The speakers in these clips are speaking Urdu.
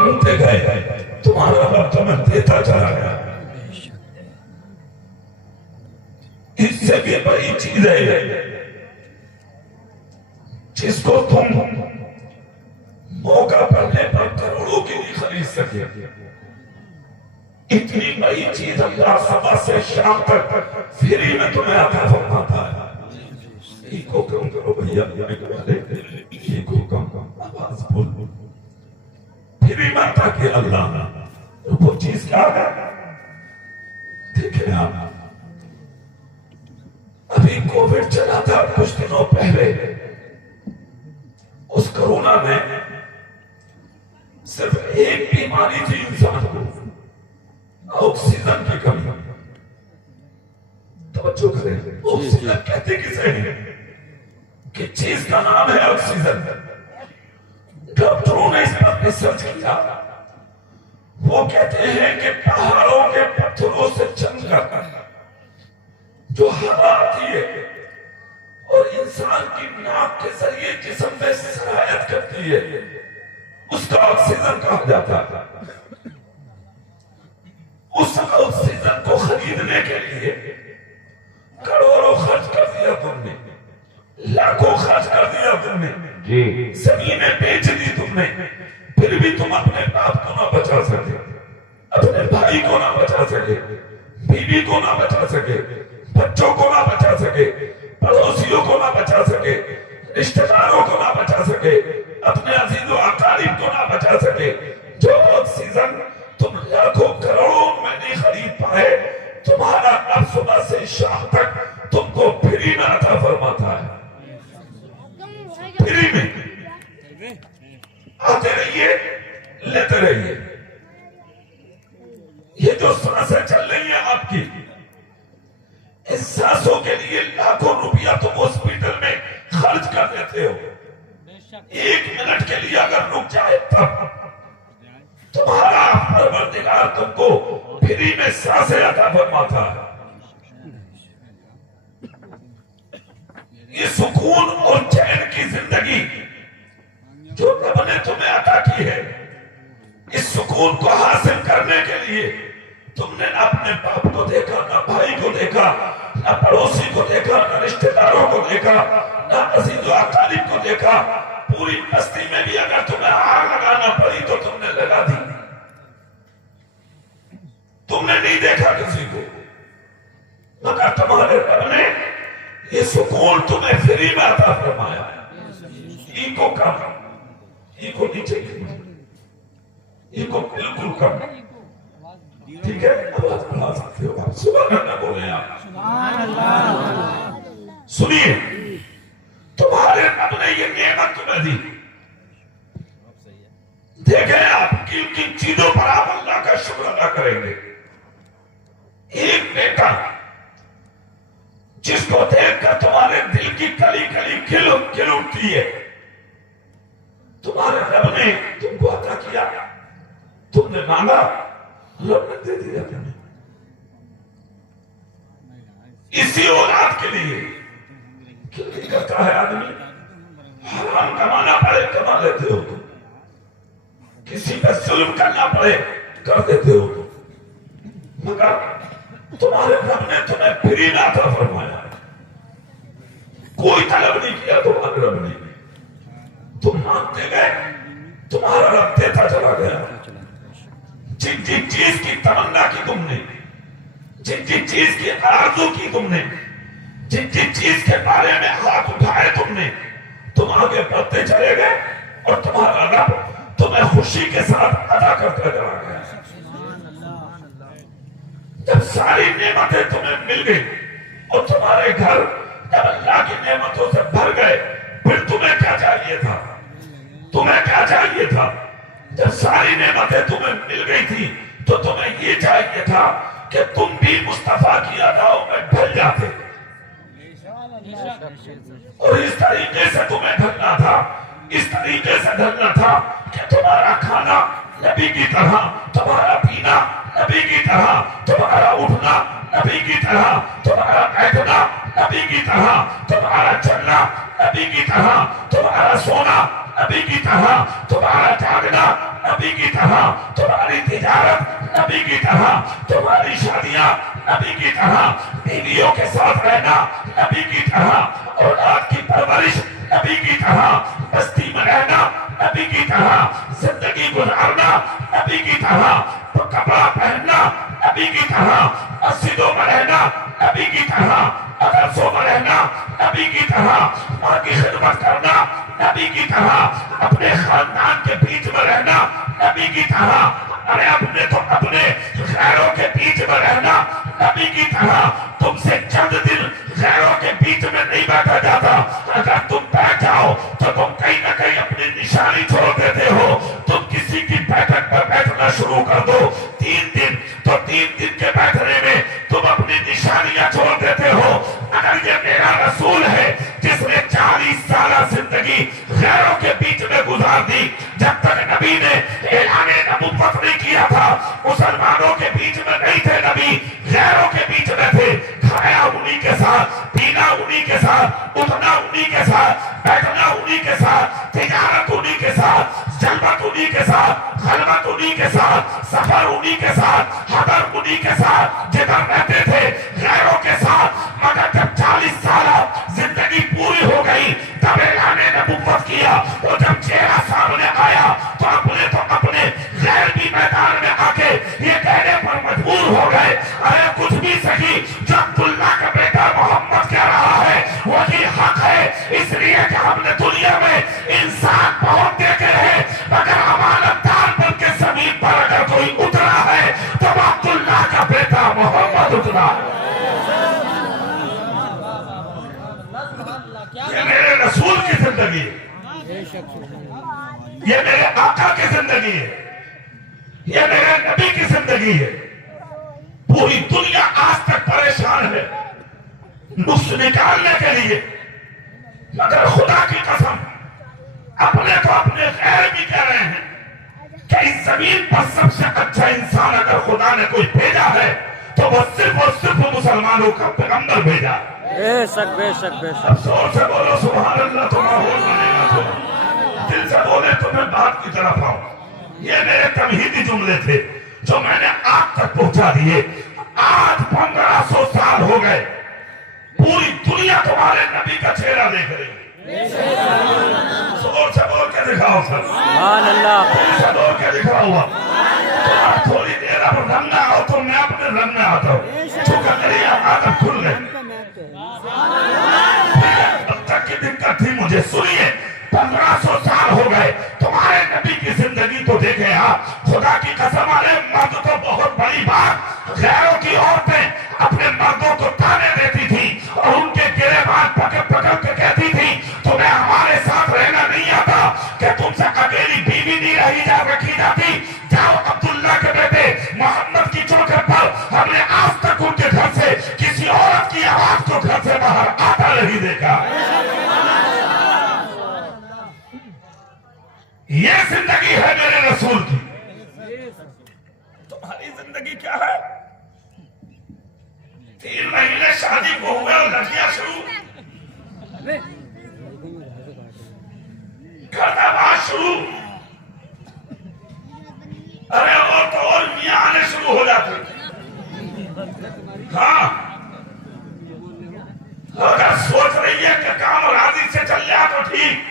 ڈھونڈتے گئے تمہارا رب تمہیں دیتا چلا گیا. اس سے بھی بڑی چیز ہے جس کو تم موقع پڑنے پر کروڑوں کے لیے خرید سکے. اتنی بڑی چیز اللہ صبح سے شام تک فری میں تمہیں عطا فرماتا ہے. ایک کو کم کرو بھیا, ایک کو کم آواز بول فری میں عطا کہ اللہ وہ چیز کیا ہے. دیکھیں آپ, ابھی کووڈ چلا تھا کچھ دنوں پہلے. اس کرونا میں صرف ایک بیماری تھی انسان کو, آکسیجن کی کمی. توجہ کریں, آکسیجن کہتے کسے ہیں کہ چیز کا نام ہے آکسیجن. ڈاکٹروں نے اس پر ریسرچ کیا. وہ کہتے ہیں کہ پہاڑوں کے پتھروں سے جنگ کر جو ہوا آتی ہے اور انسان کی ناک کے ذریعے جسم میں سرایت کرتی ہے, اس کا آکسیجن کہا جاتا ہے. اس آکسیجن کو خریدنے کے لیے کروڑوں خرچ کر دیا تم نے, لاکھوں خرچ کر دیا تم نے, زمینیں بیچ دی تم نے, پھر بھی تم اپنے باپ کو نہ بچا سکے, اپنے بھائی کو نہ بچا سکے, بیوی کو نہ بچا سکے, بچوں کو نہ بچا سکے, پڑوسیوں کو نہ بچا سکے, رشتہ داروں کو نہ بچا سکے, اپنے عزیز و اقارب کو نہ بچا سکے. جو آکسیجن تم لاکھوں کروڑوں میں نہیں خرید پائے, تمہارا رب صبح سے شام تک تم کو فری میں عطا فرماتا ہے. فری میں آتے رہیے, لیتے رہیے. یہ جو سانسیں چل رہی ہیں آپ کی, اس سانسوں کے لیے لاکھوں روپیہ تم ہاسپٹل میں خرچ کر دیتے ہو. ایک منٹ کے لیے اگر رک جائے تب تمہارا پروردگار تم کو فری میں سانسیں عطا فرماتا ہے. یہ سکون اور چین کی زندگی جو رب نے تمہیں عطا کی ہے, اس سکون کو حاصل کرنے کے لیے تم نے نہ اپنے باپ کو دیکھا, نہ بھائی کو دیکھا, نہ پڑوسی کو دیکھا, نہ رشتہ داروں کو دیکھا, نہ عزیز و اقارب کو دیکھا. پوری بستی میں بھی اگر تمہیں آگ لگانا پڑی تو تم نے لگا دی. تم نے نہیں دیکھا کسی کو, مگر تمہارے رب نے یہ سکون تمہیں فری میں عطا فرمایا. ای کو کم, ای کو نیچے کی, ای کو بالکل کم. ٹھیک ہے, آواز بڑھا سکتے ہو آپ, سبحان اللہ بولیں آپ. سنیے, تمہارے رب نے یہ نعمت تمہیں دی. دیکھیں آپ کن کن چیزوں پر آپ اللہ کا شکر ادا کریں گے. ایک بیٹا جس کو دیکھ کر تمہارے دل کی کلی کلی کھل اٹھتی ہے, تمہارے رب نے تم کو عطا کیا. تم نے مانگا, رب نے دے دیا تمہیں. اسی اولاد کے لیے کیا کرتا ہے آدمی, حرام کمانا پڑے کما لیتے ہو, کسی پہ ظلم کرنا پڑے کر دیتے ہو, مگر تمہارے رب نے تمہیں فری میں عطا فرمایا. کوئی طلب نہیں کیا تمہارے رب نے, تم مانگتے گئے, تمہارا رب دیتا چلا گیا. جن جن چیز کی تمنا کی تم نے, جن جن چیز کی آرزو کی تم نے, جن جن چیز کے بارے میں ہاتھ اٹھائے تم نے, تم آگے بڑھتے چلے گئے اور تمہارا رب تمہیں خوشی کے ساتھ ادا کرتا چلا گیا. جب ساری نعمتیں تمہیں مل گئی اور تمہارے گھر جب اللہ کی نعمتوں سے بھر گئے, پھر تمہیں کیا چاہیے تھا, تمہیں کیا چاہیے تھا. جب ساری نعمتیں تمہیں مل گئی تھی تو تمہیں یہ چاہیے تھا کہ تم بھی مصطفیٰ کی اداؤں میں ڈھل جاتے, اور اس طریقے سے تمہیں ڈھلنا تھا, اس طریقے سے ڈھلنا تھا کہ تمہارا کھانا نبی کی طرح, تمہارا پینا نبی کی طرح, تمہارا اٹھنا نبی کی طرح, تمہارا بیٹھنا نبی کی طرح, تمہارا چلنا نبی کی طرح, تمہارا سونا نبی کی طرح, تمہارا جاگنا نبی کی طرح، تمہاری تجارت نبی کی طرح، تمہاری شادیاں نبی کی طرح، بیویوں کے ساتھ رہنا نبی کی طرح، اولاد کی پرورش نبی کی طرح، بستی میں رہنا نبی کی طرح، زندگی گزارنا نبی کی طرح، تو کپڑا پہننا نبی کی طرح، مسجدوں میں رہنا نبی کی طرح، مدرسوں میں رہنا نبی کی طرح، ماں کی خدمت کرنا نبی کی طرح، اپنے خاندان کے بیچ میں رہنا نبی کی طرح، ارے اپنے تو اپنے غیروں کے بیچ میں رہنا نبی کی طرح۔ تم سے چند دن غیروں کے بیچ میں نہیں بیٹھا جاتا، اگر تم بیٹھ جاؤ تو تم کہیں نہ کہیں اپنی نشانی چھوڑ دیتے ہو۔ تم کسی کی بیٹھک پر بیٹھنا شروع کر دو، 3 دن تو 3 دن کے بیٹھنے میں تم اپنی نشانیاں چھوڑ دیتے ہو۔ اگر یہ میرا رسول ہے جس نے 40 سالہ زندگی غیروں کے بیچ میں گزار دی، جب تک نبی نے اعلان نبوت نہیں کیا تھا، مسلمانوں کے بیچ میں نہیں تھے نبی، غیروں کے بیچ میں تھے، کھایا انہی کے ساتھ، پینا انہی کے ساتھ، اٹھنا انہی کے ساتھ، بیٹھنا انہی کے ساتھ، تجارت انہی کے ساتھ، جلوت انہی کے ساتھ، خلوت انہی کے ساتھ، سفر انہی کے ساتھ، حضر انہی کے ساتھ، جدھر رہتے تھے غیروں کے ساتھ۔ مگر جب 40 سالہ زندگی پوری ہو گئی تب اعلان نبوت کیا، اور جب چہرہ سامنے آیا تو اپنے غیر بھی میدان میں آ کے یہ کہنے پر مجبور ہو گئے، ارے کچھ بھی صحیح جو عبداللہ کا بیٹا محمد کہہ رہا ہے وہی حق ہے، اس لیے کہ ہم نے دنیا میں انسان بہت دیکھے ہیں، مگر امانت دار بن کے زمین پر اگر کوئی اترا ہے تو وہ عبداللہ کا بیٹا محمد اترا ہے۔ یہ میرے رسول کی زندگی ہے، یہ میرے آقا کی زندگی ہے، یہ میرے نبی کی زندگی ہے۔ پوری دنیا آج تک پریشان ہے نقص نکالنے کے لیے، مگر خدا کی قسم اپنے تو اپنے غیر بھی کہہ رہے ہیں کہ اس زمین پر سب سے اچھا انسان اگر خدا نے کوئی بھیجا ہے تو وہ صرف اور صرف مسلمانوں کا پیغمبر بھیجا۔ بے شک بے شک بے شک۔ اب زور سے بولو سبحان اللہ تو ماحول بنے گا، تو دل سے بولے تو میں بات کی طرف آؤں۔ یہ میرے تمہیدی جملے تھے جو میں نے آپ تک پہنچا دیے۔ آج 1500 سال ہو گئے، پوری دنیا تمہارے نبی کا چہرہ دیکھ رہی ہے۔ زور سے بول کے دکھاؤ سر، سبحان اللہ۔ دل سے بول کے دکھاؤ۔ تھوڑی دیر اب رنگ نہ آؤ تو میں اپنے رنگ میں آتا ہوں، چونکہ میری عادت کھل گئی۔ اب تک کی دقت تھی مجھے، سنیے 1500 سال ہو گئے، تمہارے نبی کی زندگی تو دیکھے آپ، خدا کی قسم علیہ مرد تو بہت بڑی بات، غیروں کی عورتیں اپنے مردوں کو تانے دیتی تھی اور ان کے گریبان پکڑ پکڑ کے کہتی تھی تمہیں ہمارے ساتھ رہنا نہیں آتا کہ تم سے اکیلی بیوی نہیں رکھی جاتی، جاؤ عبداللہ کے بیٹے محمد کی چوکھٹ پر۔ ہم نے آج تک ان کے گھر سے کسی عورت کی آواز کو گھر سے باہر آتا نہیں دیکھا۔ یہ زندگی ہے میرے رسول کی۔ تمہاری زندگی کیا ہے؟ 3 مہینے شادی کو ہوئے اور لڑکیاں شروع، گھر بات شروع، ارے اور تو اور میاں آنے شروع ہو جاتے۔ ہاں اگر سوچ رہی ہے کہ کام راضی سے چل جائے تو ٹھیک،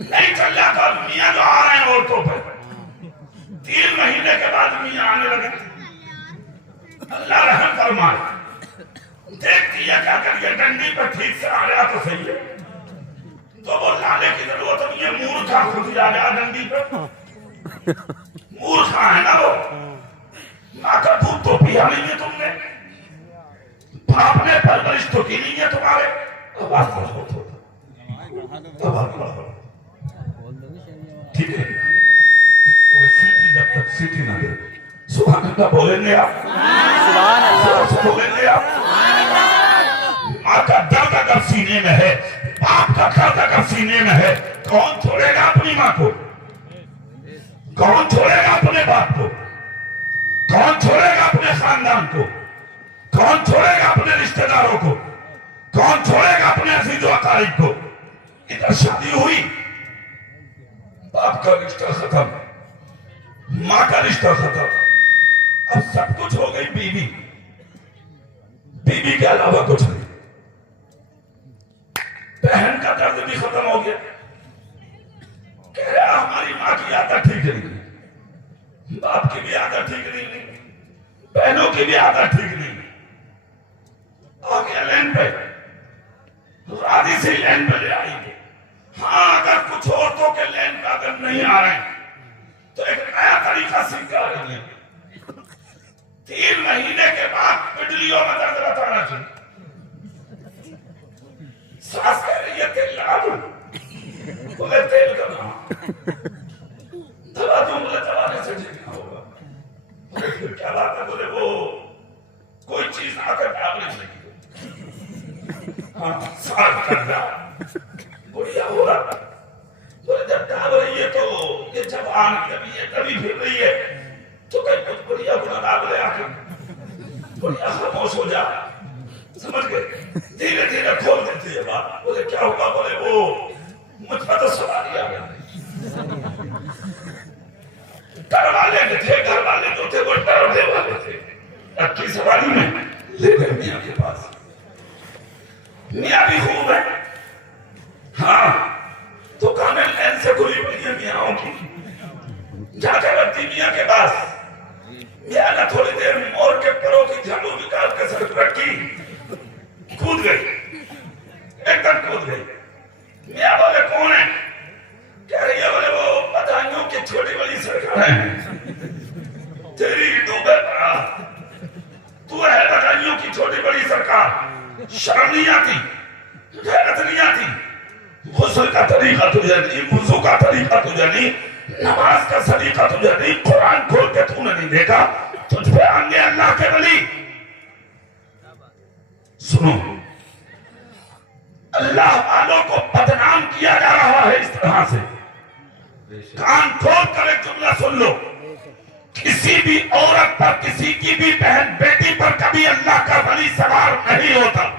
نہیں چل جاتا میاں جو آ رہے ہیں عورتوں پر 3 مہینے کے بعد میاں آنے لگے۔ اللہ رحم فرمائے، دیکھتی ہے کہ اگر یہ ڈنڈی پر ٹھیک سے آ رہا تو صحیح ہے، تو وہ لانے کی ضرورت نہیں ہے، مورکھا خود آ گیا ڈنڈی پر، مورکھا ہے نا وہ، ماں کا دودھ تو پیا نہیں ہے تم نے، باپ نے پرورش تو کی نہیں ہے تمہارے۔ آواز بہت ہوتا، آواز بہت ہوتا، ٹھیک ہے؟ وہ سیٹی جب تک سیٹی نہ دے، سبحان اللہ بولیں گے آپ، سبحان اللہ بولیں گے آپ۔ ماں کا درد اگر سینے میں ہے، باپ کا درد اگر سینے میں ہے، کون چھوڑے گا اپنی ماں کو؟ کون چھوڑے گا اپنے باپ کو؟ کون چھوڑے گا اپنے خاندان کو؟ کون چھوڑے گا اپنے رشتہ داروں کو؟ کون چھوڑے گا اپنے عزیز و اقارب کو؟ ادھر شادی ہوئی، باپ کا رشتہ ختم، ماں کا رشتہ ختم، اب سب کچھ ہو گئی بیوی، بیوی کے علاوہ کچھ نہیں، بہن کا درد بھی ختم ہو گیا، کہہ رہا ہماری ماں کی عادت ٹھیک نہیں، باپ کی بھی عادت ٹھیک نہیں، بہنوں کی بھی عادت ٹھیک نہیں، آ گیا لین پہ، راضی سے لین پہ لے آئی گے۔ ہاں اگر کچھ عورتوں کے لین پہ اگر نہیں آ رہے ہیں تو ایک نیا طریقہ سیکھ آ رہی ہے، 3 مہینے کے بعد پڈلیوں میں درد بتانا چاہیے، ساس کہہ رہی ہے تیل لگا دوں، بولے تیل کا نام، دوا دوں، بولے دوانے سے ٹھیک نہ ہوگا، بولے پھر کیا بات ہے، بولے وہ کوئی چیز آ کر ڈال نہیں لگی، ہاں سال کر رہا بڑھیا ہو رہا، بولے جب ڈال رہی ہے تو یہ جوان کبھی ہے کبھی پھر رہی ہے تو کہیں کچھ بڑھیا گنا ڈال لے آ کے بڑھیا خاموش ہو جا، سمجھ گئے، دھیرے دھیرے کھول دیتی ہے بات، بولے کیا ہوگا، بولے وہ مجھ پر تو سواری آ گیا، گھر والے جو تھے وہ ڈرنے والے تھے، اپنی سواری میں لے گئے میاں کے پاس، میاں بھی خوب ہے، ہاں تو کامل لین سے کھلی پڑی ہے میاں کی، جا کے رکھتی میاں کے پاس، میاں نے تھوڑی دیر مور کے پروں کی جھاڑو نکال کے سر رکھی، کود گئی، ایک دم کود گئی، میاں بولے کون ہے، کہہ رہی ہے بولے وہ بدایوں کی چھوٹی بڑی سرکار ہے، تیری ڈوبے پڑا، تو ہے بدایوں کی چھوٹی بڑی سرکار، شرم نہیں آتی، غیرت نہیں آتی، غسل کا طریقہ تجھے نہیں، وضو کا طریقہ تجھے نہیں، نماز کا طریقہ تجھے نہیں، قرآن کھول کے تو نے نہیں دیکھا، تجھ پہ آنگے اللہ کے ولی، سنو اللہ والوں کو بدنام کیا جا رہا ہے اس طرح سے، کان کھول کر ایک جملہ سن لو، کسی بھی عورت پر کسی کی بھی بہن بیٹی پر کبھی اللہ کا ولی سوار نہیں ہوتا،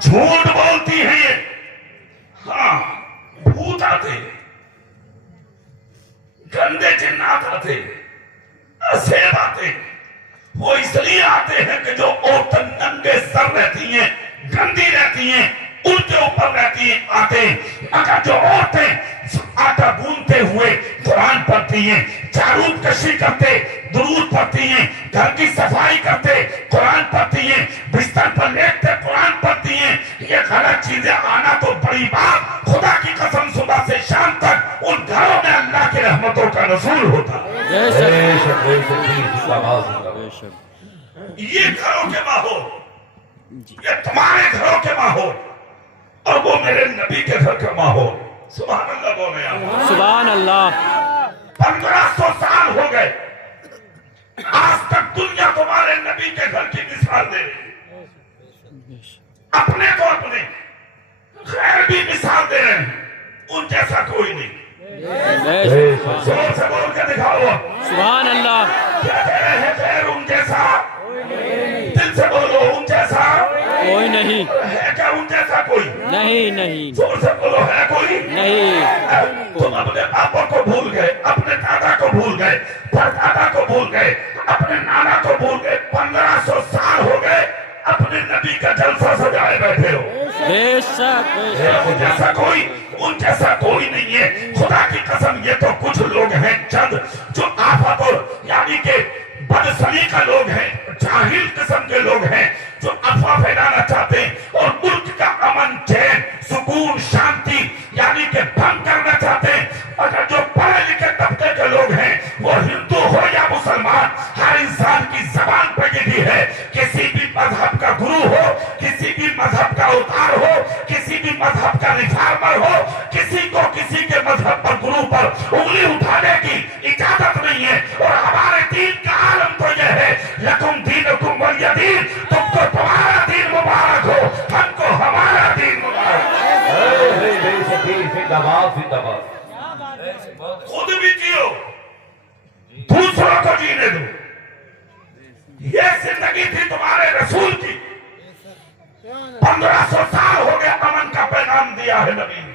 جھوٹ بولتی ہیں یہ، ہاں بھوت آتے، گندے جنات آتے، اسیب آتے، وہ اس لیے آتے ہیں کہ جو عورتیں ننگے سر رہتی ہیں، گندی رہتی ہیں، ان کے اوپر رہتی ہیں آتے ہیں، مگر جو عورتیں آٹا گوندتے ہوئے قرآن پڑھتی ہیں، جھاڑو کشی کرتے درود پڑھتی ہیں، گھر کی صفائی کرتے قرآن پڑھتی ہیں، بستر پر لیٹتے قرآن پڑھتی ہیں، یہ غلط چیزیں آنا تو بڑی بات، خدا کی قسم صبح سے شام تک ان گھروں میں اللہ کی رحمتوں کا نزول ہوتا ہے، یہ گھروں کے ماحول، یہ تمہارے گھروں کے ماحول، اور وہ میرے نبی کے گھر کا ماحول، سبحان اللہ بولے آپ، سبحان اللہ، 1500 سال ہو گئے، آج تک دنیا تمہارے نبی کے گھر کی مثال دے رہی ہے، اپنے تو اپنے، غیر بھی مثال دے رہے ہیں، ان جیسا کوئی نہیں، زور سے بول کے دکھاؤ، سبحان اللہ، کیا کہہ رہے ہیں غیر ان جیسا، دل سے بولو ان جیسا کوئی نہیں، ہے، کیا ان جیسا کوئی نہیں، زور سے بولو ہے کوئی نہیں، تم اپنے باپوں کو بھول گئے، اپنے دادا کو بھول گئے، پردادا کو بھول گئے، اپنے نانا کو بھول گئے، 1500 سال ہو گئے اپنے نبی کا جلسہ سجائے بیٹھے ہو، بے شک، ان جیسا کوئی نہیں ہے، خدا کی قسم یہ تو کچھ لوگ ہیں چند جو آفت اور یعنی کہ بد سلیقہ لوگ ہیں، جاہل قسم کے لوگ ہیں جو افواہ پھیلانا چاہتے ہیں اور ملک کا امن چین سکون شانتی یعنی کہ بھنگ کرنا چاہتے ہیں، اگر جو پڑھے لکھے طبقے کے لوگ ہیں وہ ہندو ہو یا مسلمان، ہر انسان کی زبان پہ یہ ہے، کسی بھی مذہب کا گرو ہو، کسی بھی مذہب کا اوتار ہو، کسی بھی مذہب کا ریفارمر ہو، کسی کو کسی کے مذہب پر گرو پر انگلی اٹھانے کی اجازت نہیں ہے، اور ہمارے دین کا عالم تو یہ ہے، لکم دینکم ولی دین، تم کو تمہارا دین مبارک ہو، ہم کو ہمارا دین مبارک ہو، خود بھی جیو دوسروں کو جینے دو، یہ زندگی تھی تمہارے رسول کی، 1500 سال ہو گئے امن کا پیغام دیا ہے نبی نے،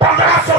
1500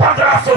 1500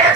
1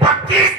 32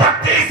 32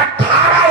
18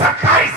27